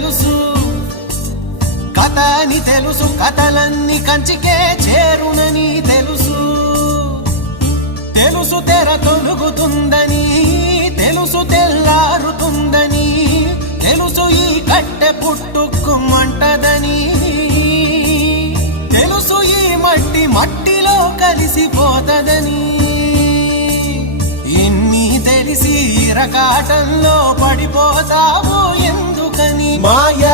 తెలుసు, కథ అని తెలుసు, కథలన్నీ కంచికే చేరునని తెలుసు. తెలుసు తెర తొలుగుతుందని, తెలుసు తెల్లారుతుందని, తెలుసు ఈ కట్టె పుట్టుకుమంటదని, తెలుసు ఈ మట్టి మట్టిలో కలిసిపోతదని. ఇన్ని తెలిసి ఇరకాటంలో పడిపోతావు ఎందుకని? మాయ